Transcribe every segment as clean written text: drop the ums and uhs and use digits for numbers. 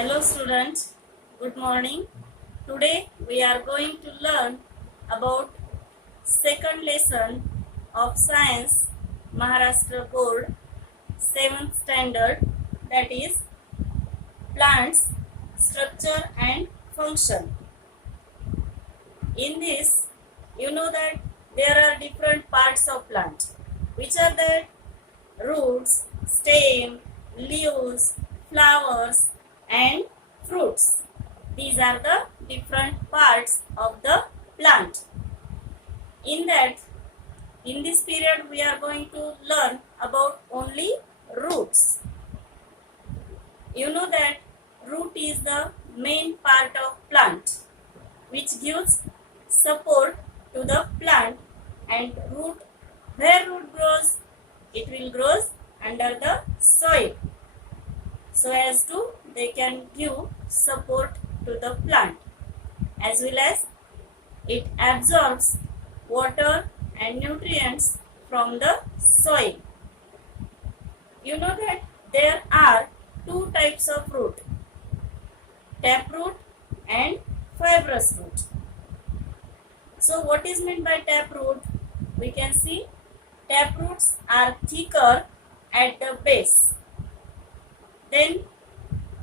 Hello students, good morning. Today we are going to learn about second lesson of Science Maharashtra Board 7th standard, that is plants, structure and function. In this you know that there are different parts of plant, which are that roots, stem, leaves, flowers and fruits. These are the different parts of the plant. In this period we are going to learn about only roots. You know that root is the main part of plant which gives support to the plant, and where root grows, it will grow under the soil, so as to they can give support to the plant, as well as it absorbs water and nutrients from the soil. You know that there are two types of root, taproot and fibrous root. So what is meant by taproot? We can see taproots are thicker at the base. Then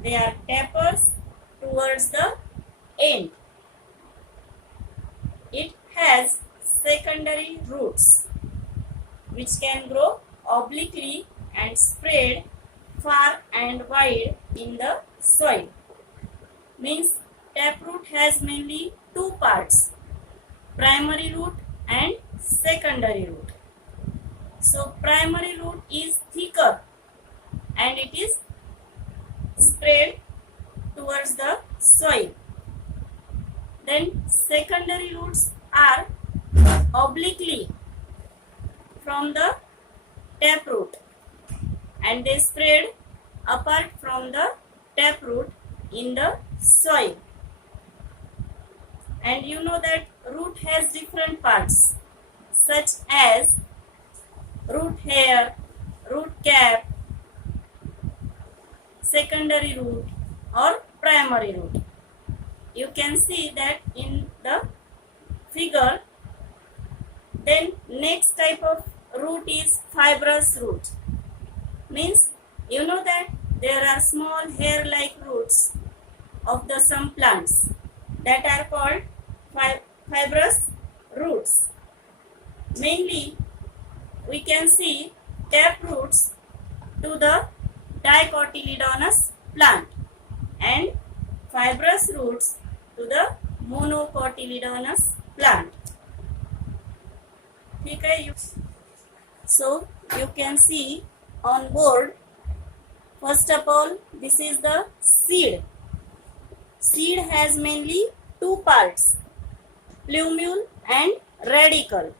they are tapers towards the end. It has secondary roots which can grow obliquely and spread far and wide in the soil. Means taproot has mainly two parts, primary root and secondary root. So primary root is thicker and it is spread towards the soil. Then secondary roots are obliquely from the taproot and they spread apart from the taproot in the soil. And you know that root has different parts such as root hair, root cap, secondary root or primary root. You can see that in the figure. Then next type of root is fibrous root. Means you know that there are small hair-like roots of the some plants that are called fibrous roots. Mainly we can see taproots to the dicotyledonous plant and fibrous roots to the monocotyledonous plant. Okay, so you can see on board, first of all, this is the seed. Seed has mainly two parts, plumule and radicle.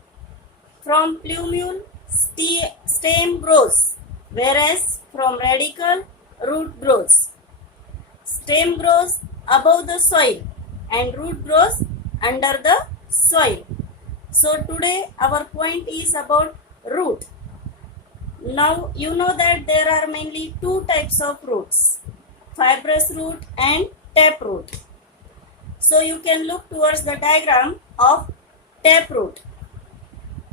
From plumule, stem grows, whereas from radicle, root grows. Stem grows above the soil and root grows under the soil. So today our point is about root. Now you know that there are mainly two types of roots, fibrous root and taproot. So you can look towards the diagram of taproot.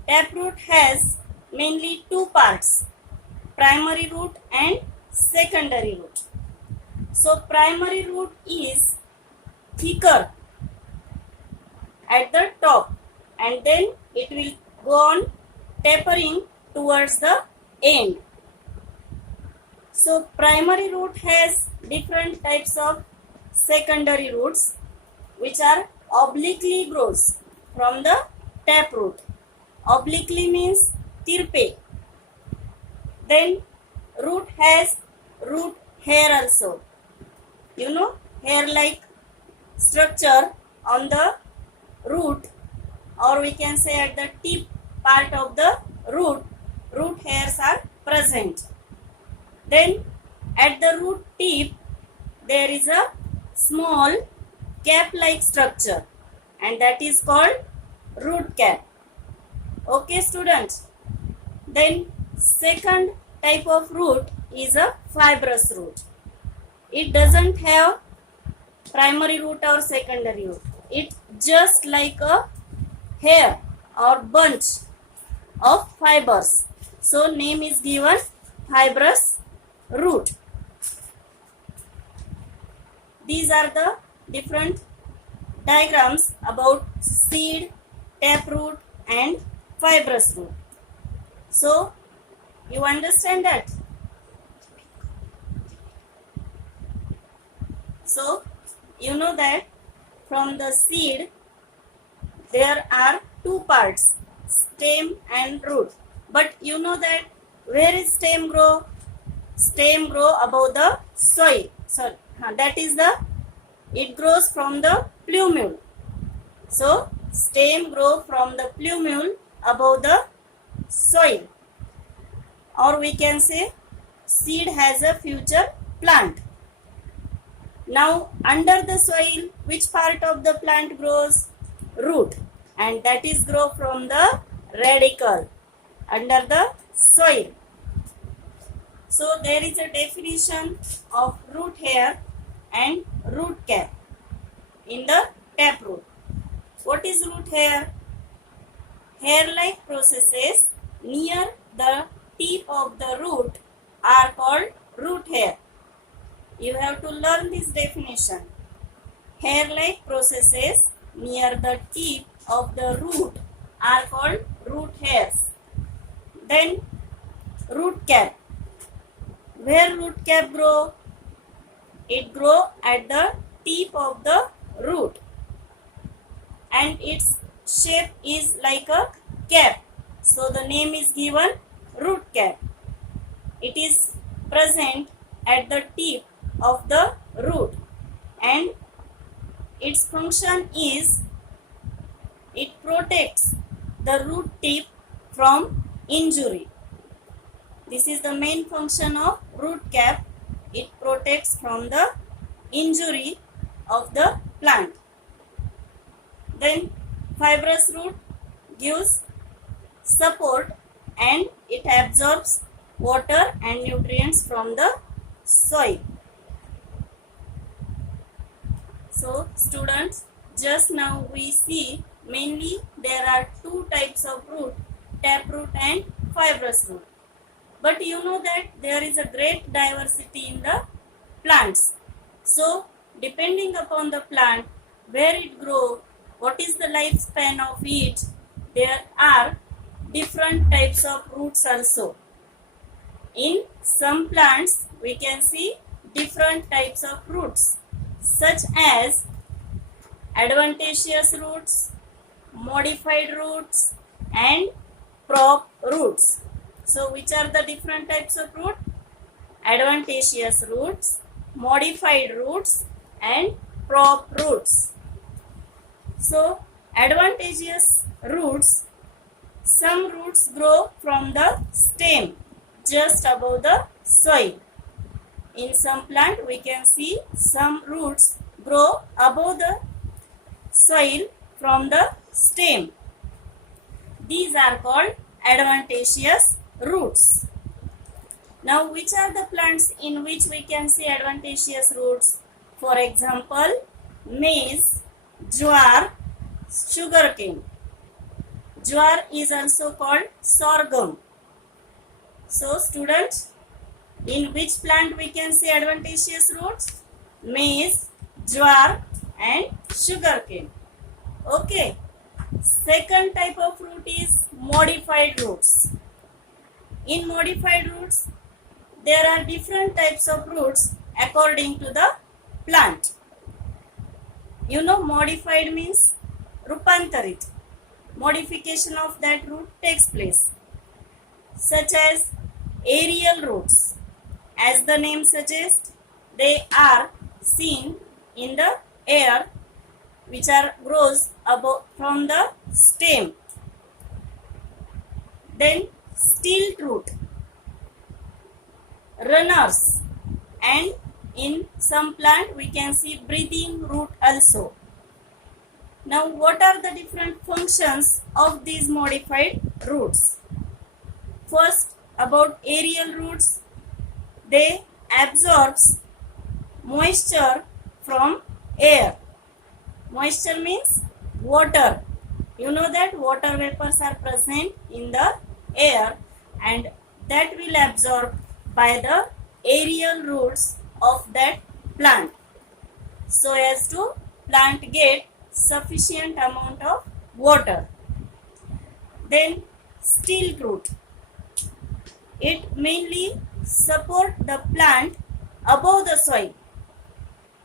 Taproot has mainly two parts, primary root and secondary root. So primary root is thicker at the top and then it will go on tapering towards the end. So primary root has different types of secondary roots which are obliquely grows from the taproot. Obliquely means tirpe. Then root has root hair also. You know, hair-like structure on the root, or we can say at the tip part of the root hairs are present. Then at the root tip there is a small cap-like structure and that is called root cap. Okay students. Then second type of root is a fibrous root. it doesn't have primary root or secondary root. It's just like a hair or bunch of fibers. So name is given fibrous root. These are the different diagrams about seed, taproot and fibrous root. So you understand that? So you know that from the seed there are two parts, stem and root. But you know that where is stem grow? Stem grow above the soil. So that is it grows from the plumule. So stem grow from the plumule above the soil. Or we can say seed has a future plant. Now under the soil, which part of the plant grows? Root, and that is grow from the radicle under the soil. So there is a definition of root hair and root cap in the taproot. What is root hair? Hair-like processes near the tip of the root are called root hair. You have to learn this definition. Hair-like processes near the tip of the root are called root hairs. Then root cap. Where root cap grow? It grow at the tip of the root and its shape is like a cap. So the name is given root cap. It is present at the tip of the root and its function is it protects the root tip from injury. This is the main function of root cap. It protects from the injury of the plant. Then fibrous root gives support and it absorbs water and nutrients from the soil. So students, just now we see mainly there are two types of root, taproot and fibrous root. But you know that there is a great diversity in the plants. So depending upon the plant, where it grows, what is the lifespan of it, there are different types of roots also. In some plants we can see different types of roots such as adventitious roots, modified roots and prop roots. So which are the different types of root? Adventitious roots, modified roots and prop roots. So adventitious roots, some roots grow from the stem just above the soil. In some plant we can see some roots grow above the soil from the stem. These are called adventitious roots. Now which are the plants in which we can see adventitious roots? For example, maize, jowar, sugarcane. Jowar is also called sorghum. So students, in which plant we can see adventitious roots? Maize, jowar and sugarcane. Okay. Second type of root is modified roots. In modified roots, there are different types of roots according to the plant. You know, modified means rupantarit. Modification of that root takes place, such as aerial roots. As the name suggests, they are seen in the air, which are grows above from the stem. Then stilt root, runners, and in some plant we can see breathing root also. Now what are the different functions of these modified roots? First, about aerial roots, they absorbs moisture from air. Moisture means water. You know that water vapors are present in the air and that will absorb by the aerial roots of that plant, so as to plant get sufficient amount of water. Then steel root. It mainly support the plant above the soil.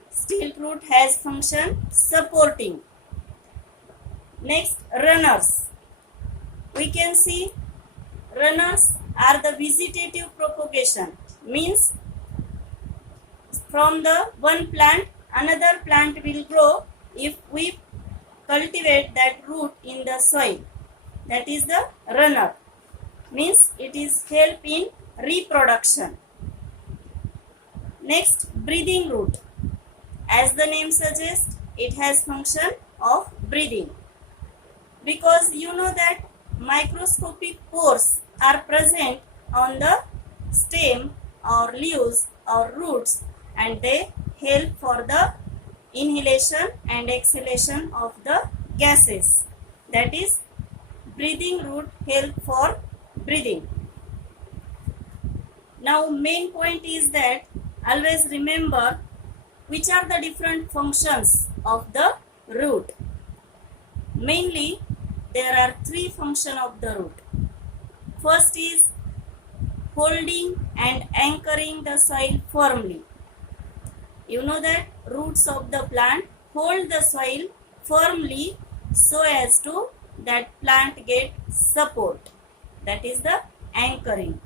Steel root has function supporting. Next, runners. We can see runners are the vegetative propagation, means from the one plant another plant will grow if we cultivate that root in the soil. That is the runner, means it is help in reproduction. Next, breathing root. As the name suggests, it has function of breathing, because you know that microscopic pores are present on the stem or leaves or roots, and they help for the inhalation and exhalation of the gases. That is, breathing root help for breathing. Now main point is that always remember which are the different functions of the root. Mainly there are three functions of the root. First is holding and anchoring the soil firmly. You know that roots of the plant hold the soil firmly so as to that plant get support. That is the anchoring.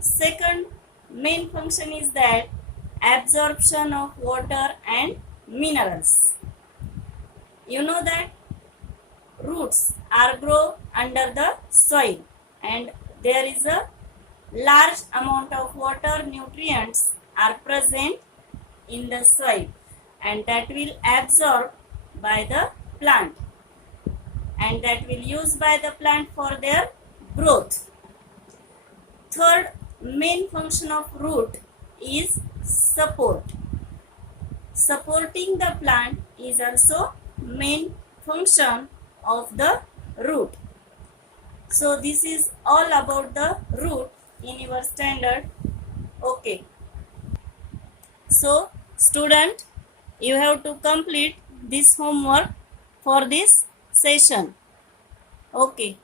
Second main function is that absorption of water and minerals. You know that roots are grow under the soil and there is a large amount of water, nutrients are present in the soil and that will absorb by the plant and that will use by the plant for their growth. Third main function of root is support. Supporting the plant is also main function of the root. So this is all about the root in your standard. Okay. So student, you have to complete this homework for this session. Okay.